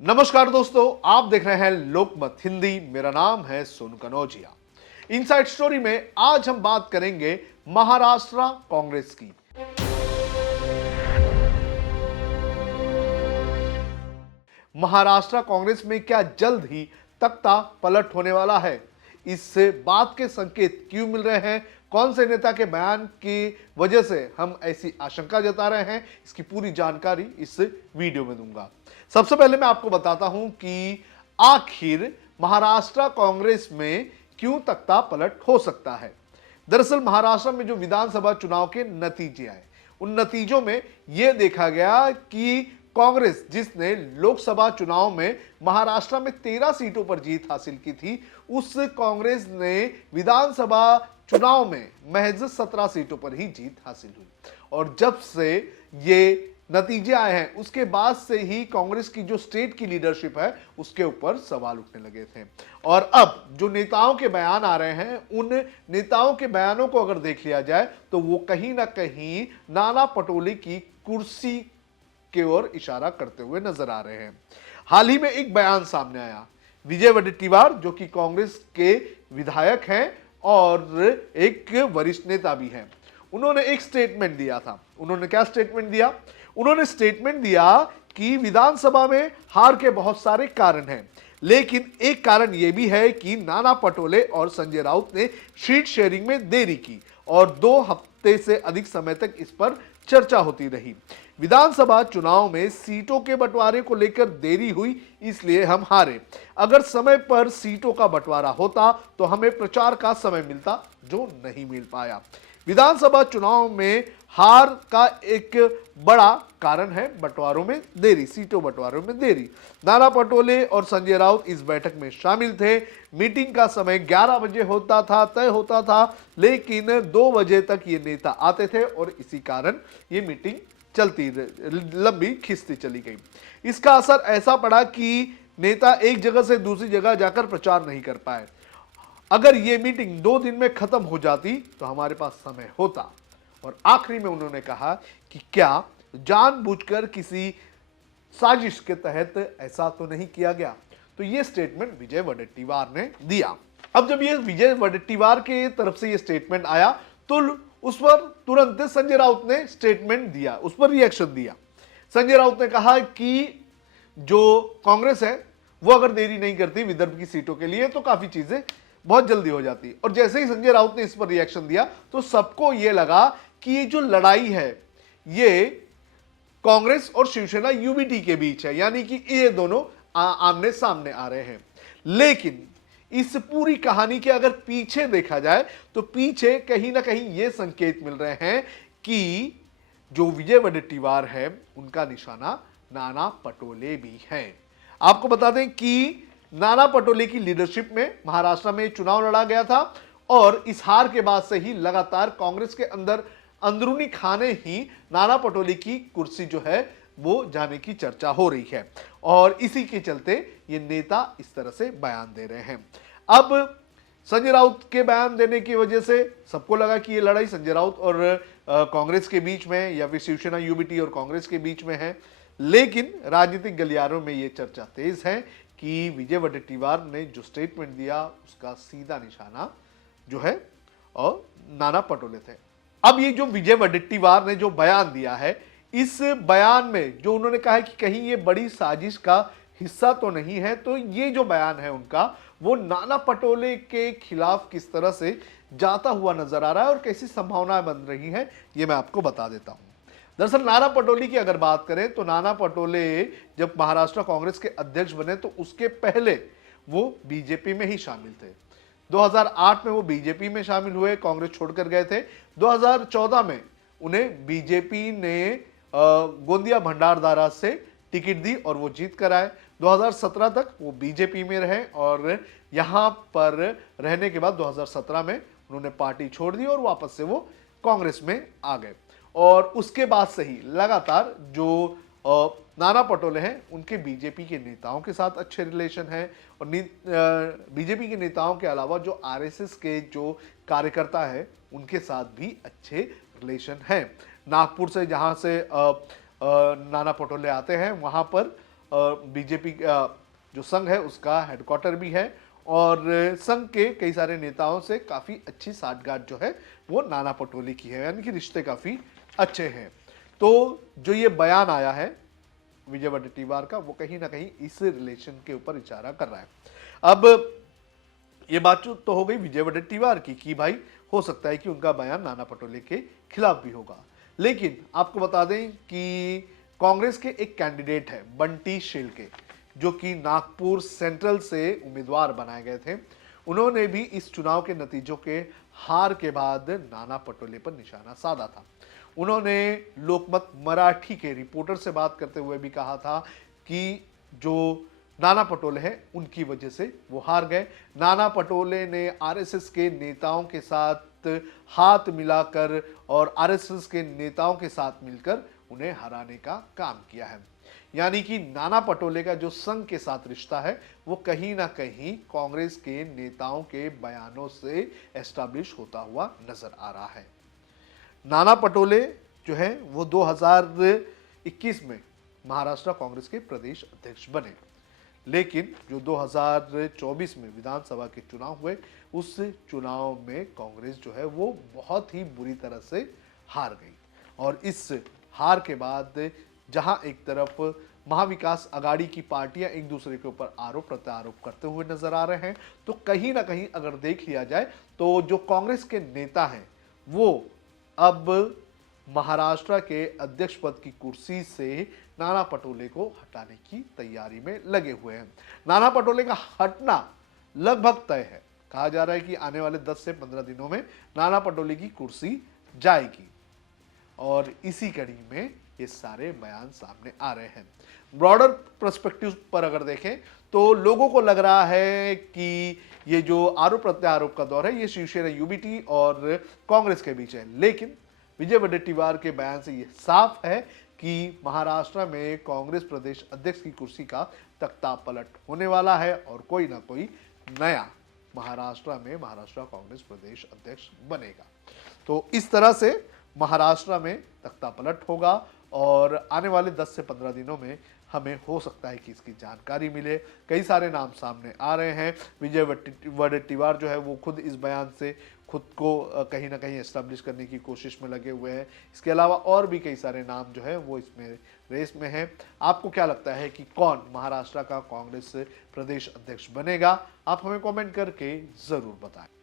नमस्कार दोस्तों, आप देख रहे हैं लोकमत हिंदी। मेरा नाम है सोनू कनौजिया। इनसाइड स्टोरी में आज हम बात करेंगे महाराष्ट्र कांग्रेस की। महाराष्ट्र कांग्रेस में क्या जल्द ही तख्ता पलट होने वाला है? इससे बात के संकेत क्यों मिल रहे हैं? कौन से नेता के बयान की वजह से हम ऐसी आशंका जता रहे हैं? इसकी पूरी जानकारी इस वीडियो में दूंगा। सबसे पहले मैं आपको बताता हूं कि आखिर महाराष्ट्र कांग्रेस में क्यों तख्ता पलट हो सकता है। दरअसल महाराष्ट्र में जो विधानसभा चुनाव के नतीजे आए, उन नतीजों में यह देखा गया कि कांग्रेस, जिसने लोकसभा चुनाव में महाराष्ट्र में 13 सीटों पर जीत हासिल की थी, उस कांग्रेस ने विधानसभा चुनाव में महज 17 सीटों पर ही जीत हासिल हुई। और जब से ये नतीजे आए हैं, उसके बाद से ही कांग्रेस की जो स्टेट की लीडरशिप है, उसके ऊपर सवाल उठने लगे थे। और अब जो नेताओं के बयान आ रहे हैं, उन नेताओं के बयानों को अगर देख लिया जाए तो वो कहीं ना कहीं नाना पटोले की कुर्सी की ओर इशारा करते हुए नजर आ रहे हैं। हाल ही में एक बयान सामने आया। विजय वडेट्टीवार, जो कि कांग्रेस के विधायक हैं और एक वरिष्ठ नेता भी हैं, उन्होंने एक स्टेटमेंट दिया था। उन्होंने क्या स्टेटमेंट दिया? उन्होंने स्टेटमेंट दिया कि विधानसभा में हार के बहुत सारे कारण हैं, लेकिन एक कारण यह भी है कि नाना पटोले और संजय राउत ने सीट शेयरिंग में देरी की और 2 हफ्ते से अधिक समय तक इस पर चर्चा होती रही। विधानसभा चुनाव में सीटों के बंटवारे को लेकर देरी हुई, इसलिए हम हारे। अगर समय पर सीटों का बंटवारा होता तो हमें प्रचार का समय मिलता, जो नहीं मिल पाया। विधानसभा चुनाव में हार का एक बड़ा कारण है बंटवारों में देरी, सीटों बंटवारों में देरी। नाना पटोले और संजय राउत इस बैठक में शामिल थे। मीटिंग का समय 11 बजे होता था, तय होता था, लेकिन 2 बजे तक ये नेता आते थे और इसी कारण ये मीटिंग चलती लंबी खिंचती चली गई। इसका असर ऐसा पड़ा कि नेता एक जगह से दूसरी जगह जाकर प्रचार नहीं कर पाए। अगर ये मीटिंग 2 दिन में खत्म हो जाती तो हमारे पास समय होता। और आखिरी में उन्होंने कहा कि क्या जानबूझकर किसी साजिश के तहत ऐसा तो नहीं किया गया। तो ये स्टेटमेंट विजय वडेट्टीवार ने दिया। अब जब ये विजय वडेट्टीवार के तरफ से ये स्टेटमेंट आया तो उस पर तुरंत संजय राउत ने स्टेटमेंट दिया, उस पर रिएक्शन दिया। संजय राउत ने कहा कि जो कांग्रेस है वो अगर देरी नहीं करती विदर्भ की सीटों के लिए तो काफी चीजें बहुत जल्दी हो जाती। और जैसे ही संजय राउत ने इस पर रिएक्शन दिया तो सबको यह लगा कि ये जो लड़ाई है ये कांग्रेस और शिवसेना यूबीटी के बीच है, यानी कि ये दोनों आमने सामने आ रहे हैं। लेकिन इस पूरी कहानी के अगर पीछे देखा जाए तो पीछे कहीं ना कहीं ये संकेत मिल रहे हैं कि जो विजय वडेट्टीवार है उनका निशाना नाना पटोले भी हैं। आपको बता दें कि नाना पटोले की लीडरशिप में महाराष्ट्र में चुनाव लड़ा गया था और इस हार के बाद से ही लगातार कांग्रेस के अंदर अंदरूनी खाने ही नाना पटोले की कुर्सी जो है वो जाने की चर्चा हो रही है। और इसी के चलते ये नेता इस तरह से बयान दे रहे हैं। अब संजय राउत के बयान देने की वजह से सबको लगा कि ये लड़ाई संजय राउत और कांग्रेस के बीच में या फिर शिवसेना यूबीटी और कांग्रेस के बीच में है। लेकिन राजनीतिक गलियारों में ये चर्चा तेज है कि विजय वडेट्टीवार ने जो स्टेटमेंट दिया उसका सीधा निशाना जो है और नाना पटोले थे। अब ये जो विजय वडेट्टीवार ने जो बयान दिया है, इस बयान में जो उन्होंने कहा है कि कहीं ये बड़ी साजिश का हिस्सा तो नहीं है, तो ये जो बयान है उनका वो नाना पटोले के खिलाफ किस तरह से जाता हुआ नजर आ रहा है और कैसी संभावनाएं बन रही हैं, ये मैं आपको बता देता हूं। दरअसल नाना पटोले की अगर बात करें तो नाना पटोले जब महाराष्ट्र कांग्रेस के अध्यक्ष बने तो उसके पहले वो बीजेपी में ही शामिल थे। 2008 में वो बीजेपी में शामिल हुए, कांग्रेस छोड़कर गए थे। 2014 में उन्हें बीजेपी ने गोंदिया भंडारदारा से टिकट दी और वो जीत कर आए। 2017 तक वो बीजेपी में रहे और यहां पर रहने के बाद 2017 में उन्होंने पार्टी छोड़ दी और वापस से वो कांग्रेस में आ गए। और उसके बाद से ही लगातार जो नाना पटोले हैं उनके बीजेपी के नेताओं के साथ अच्छे रिलेशन हैं और बीजेपी के नेताओं के अलावा जो आरएसएस के जो कार्यकर्ता है उनके साथ भी अच्छे रिलेशन हैं। नागपुर से जहां से नाना पटोले आते हैं वहां पर बीजेपी जो संघ है उसका हेडक्वार्टर भी है और संघ के कई सारे नेताओं से काफ़ी अच्छी साठगांठ जो है वो नाना पटोले की है, यानी कि रिश्ते काफ़ी अच्छे हैं। तो जो ये बयान आया है विजय वडेट्टीवार का, वो कहीं ना कहीं इस रिलेशन के ऊपर इशारा कर रहा है। अब ये बातचीत तो हो गई विजय वडेट्टीवार की कि भाई हो सकता है कि उनका बयान नाना पटोले के खिलाफ भी होगा, लेकिन आपको बता दें कि कांग्रेस के एक कैंडिडेट है बंटी शेलके, जो कि नागपुर सेंट्रल से उम्मीदवार बनाए गए थे। उन्होंने भी इस चुनाव के नतीजों के हार के बाद नाना पटोले पर निशाना साधा था। उन्होंने लोकमत मराठी के रिपोर्टर से बात करते हुए भी कहा था कि जो नाना पटोले हैं उनकी वजह से वो हार गए। नाना पटोले ने आरएसएस के नेताओं के साथ हाथ मिलाकर और आरएसएस के नेताओं के साथ मिलकर उन्हें हराने का काम किया है। यानी कि नाना पटोले का जो संघ के साथ रिश्ता है वो कहीं ना कहीं कांग्रेस के नेताओं के बयानों से एस्टैब्लिश होता हुआ नजर आ रहा है। नाना पटोले जो है वो 2021 में महाराष्ट्र कांग्रेस के प्रदेश अध्यक्ष बने, लेकिन जो 2024 में विधानसभा के चुनाव हुए उस चुनाव में कांग्रेस जो है वो बहुत ही बुरी तरह से हार गई। और इस हार के बाद जहां एक तरफ महाविकास आघाड़ी की पार्टियां एक दूसरे के ऊपर आरोप प्रत्यारोप करते हुए नजर आ रहे हैं, तो कहीं ना कहीं अगर देख लिया जाए तो जो कांग्रेस के नेता हैं वो अब महाराष्ट्र के अध्यक्ष पद की कुर्सी से नाना पटोले को हटाने की तैयारी में लगे हुए हैं। नाना पटोले का हटना लगभग तय है। कहा जा रहा है कि आने वाले 10 से 15 दिनों में नाना पटोले की कुर्सी जाएगी और इसी कड़ी में ये सारे बयान सामने आ रहे हैं। ब्रॉडर पर्सपेक्टिव पर अगर देखें तो लोगों को लग रहा है कि ये जो आरोप प्रत्यारोप का दौर है ये शिवसेना यूबीटी और कांग्रेस के बीच है, लेकिन विजय वडेट्टीवार के बयान से ये साफ है कि महाराष्ट्र में कांग्रेस प्रदेश अध्यक्ष की कुर्सी का तख्ता पलट होने वाला है और कोई ना कोई नया महाराष्ट्र में महाराष्ट्र कांग्रेस प्रदेश अध्यक्ष बनेगा। तो इस तरह से महाराष्ट्र में तख्ता पलट होगा और आने वाले 10 से 15 दिनों में हमें हो सकता है कि इसकी जानकारी मिले। कई सारे नाम सामने आ रहे हैं। विजय वडेट्टीवार जो है वो खुद इस बयान से खुद को कहीं ना कहीं एस्टैब्लिश करने की कोशिश में लगे हुए हैं। इसके अलावा और भी कई सारे नाम जो है वो इसमें रेस में हैं। आपको क्या लगता है कि कौन महाराष्ट्र का कांग्रेस प्रदेश अध्यक्ष बनेगा? आप हमें कमेंट करके ज़रूर बताएं।